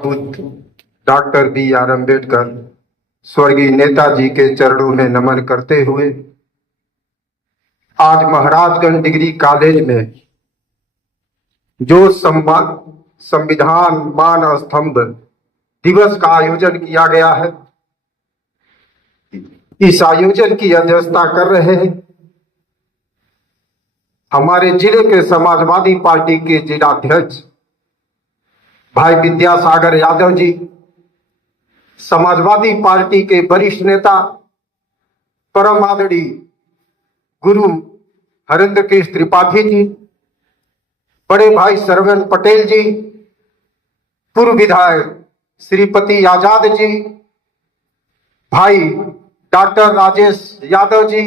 Buddha doctor B R Ambedkar स्वर्गीय नेताजी के चरणों में नमन करते हुए आज महाराजगंज डिग्री कॉलेज में जो संविधान मान स्तंभ दिवस का आयोजन किया गया है, इस आयोजन की अध्यक्षता कर रहे हैं हमारे जिले के समाजवादी पार्टी के जिलाध्यक्ष भाई विद्यासागर यादव जी, समाजवादी पार्टी के वरिष्ठ नेता परम आदरणीय गुरु हरेंद्र कृष्ण त्रिपाठी जी, बड़े भाई सरवन पटेल जी, पूर्व विधायक श्रीपति आजाद जी, भाई डॉक्टर राजेश यादव जी,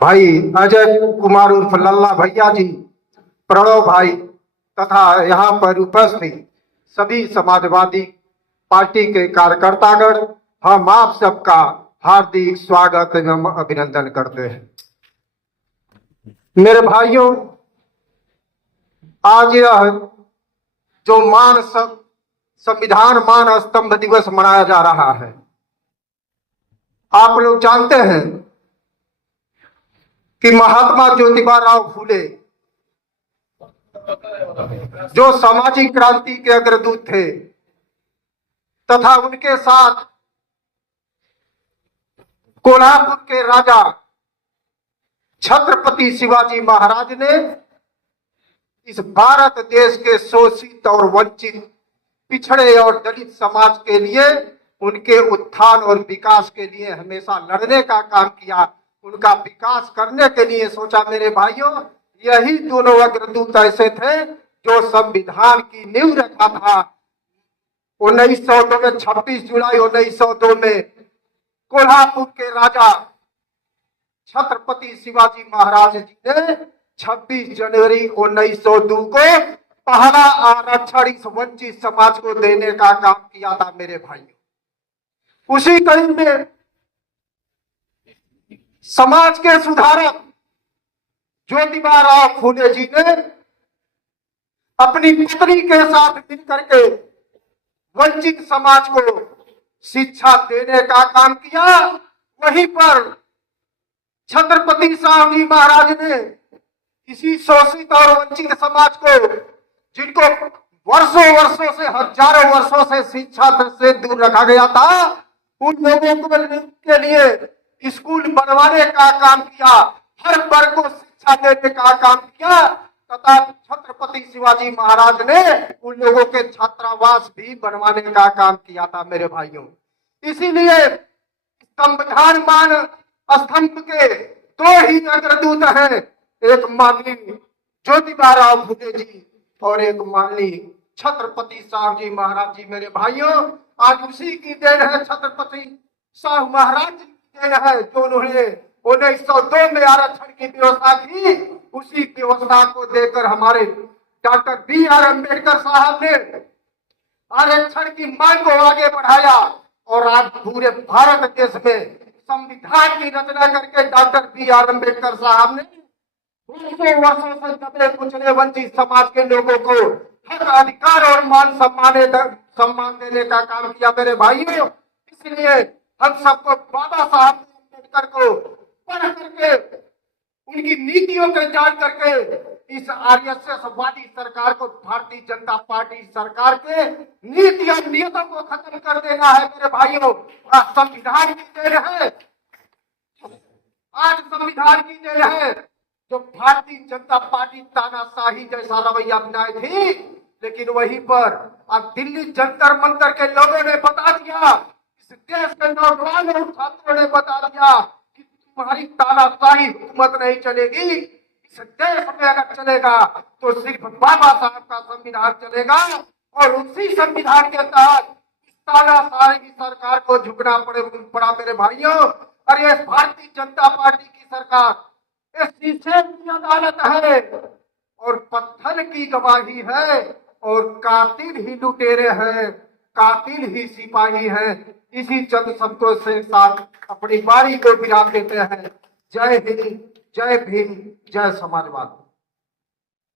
भाई अजय कुमार उर्फ लल्ला भैया जी, प्रणव भाई तथा यहाँ पर उपस्थित सभी समाजवादी पार्टी के कार्यकर्तागण, हम आप सबका हार्दिक स्वागत एवं अभिनंदन करते हैं। मेरे भाइयों, आज यह जो संविधान मान स्तंभ दिवस मनाया जा रहा है, आप लोग जानते हैं कि महात्मा ज्योतिबा राव फूले जो सामाजिक क्रांति के अग्रदूत थे तथा उनके साथ कोल्हापुर के राजा छत्रपति शिवाजी महाराज ने इस भारत देश के शोषित और वंचित पिछड़े और दलित समाज के लिए, उनके उत्थान और विकास के लिए हमेशा लड़ने का काम किया, उनका विकास करने के लिए सोचा। मेरे भाइयों, यही दोनों अग्रदूत ऐसे थे जो संविधान की नींव रखा था। 1902 में 26 जुलाई 1902 में कोल्हापुर के राजा छत्रपति शिवाजी महाराज जी ने 26 जनवरी 1902 को पहला आरक्षण इस वंचित समाज को देने का काम किया था। मेरे भाइयों, उसी कड़ी में समाज के सुधारक ज्योतिबा राव फूले जी ने अपनी पत्नी के साथ मिलकर के वंचित समाज को शिक्षा देने का काम किया। वहीं पर छत्रपति शिवाजी महाराज ने इसी शोषित और वंचित समाज को, जिनको वर्षों से, हजारों वर्षों से शिक्षा से दूर रखा गया था, उन लोगों के लिए स्कूल बनवाने का काम किया, हर वर्ग को शिक्षा देने का काम किया तथा छत्रपति शिवाजी महाराज ने उन लोगों के छात्रावास भी बनवाने का काम किया था। मेरे भाइयों, इसीलिए संविधान मान स्तंभ के दो ही अग्रदूत हैं, एक माननीय ज्योतिबा राव फूले जी और एक माननीय छत्रपति शिवाजी महाराज जी। मेरे भाइयों, आज उसी की देन है, छत्रपति शाहू महाराज जी की देन है जो उन्होंने 1902 में आरक्षण की व्यवस्था की। उसी व्यवस्था को देकर हमारे डॉक्टर बी आर अम्बेडकर साहब ने आरक्षण की मांग को आगे बढ़ाया और आज पूरे भारत देश में संविधान की रचना करके डॉक्टर बी आर अम्बेडकर साहब ने वर्षों से दबे कुचले वंचित समाज के लोगों को हर अधिकार और मान सम्मान देने का काम किया। मेरे भाइयों, इसलिए हम सबको बाबा साहब अम्बेडकर को पढ़ करके, उनकी नीतियों को जान करके इस आरएसएस वादी सरकार को, भारतीय जनता पार्टी सरकार के नीति और नियतों को खत्म कर देना है। मेरे भाइयों, आज संविधान की देन है, आज संविधान की देन है जो भारतीय जनता पार्टी तानाशाही जैसा रवैया अपनाई थी, लेकिन वहीं पर अब दिल्ली जंतर मंतर के लोगों ने बता दिया, इस देश के नौजवान और छात्रों ने बता दिया कि तुम्हारी तानाशाही हुकूमत नहीं चलेगी, इस देश में अगर चलेगा तो सिर्फ बाबा साहब का संविधान चलेगा और उसी संविधान के तहत इस तानाशाही सरकार को झुकना पड़ा। मेरे भाइयों, और ये भारतीय जनता पार्टी की सरकार शीशे की अदालत है और पत्थर की गवाही है और कातिल ही लुटेरे हैं, कातिल ही सिपाही हैं। इसी चंद शब्दों से साथ अपनी बारी को विराम देते हैं। जय हिंद, जय भीम, जय समाजवाद।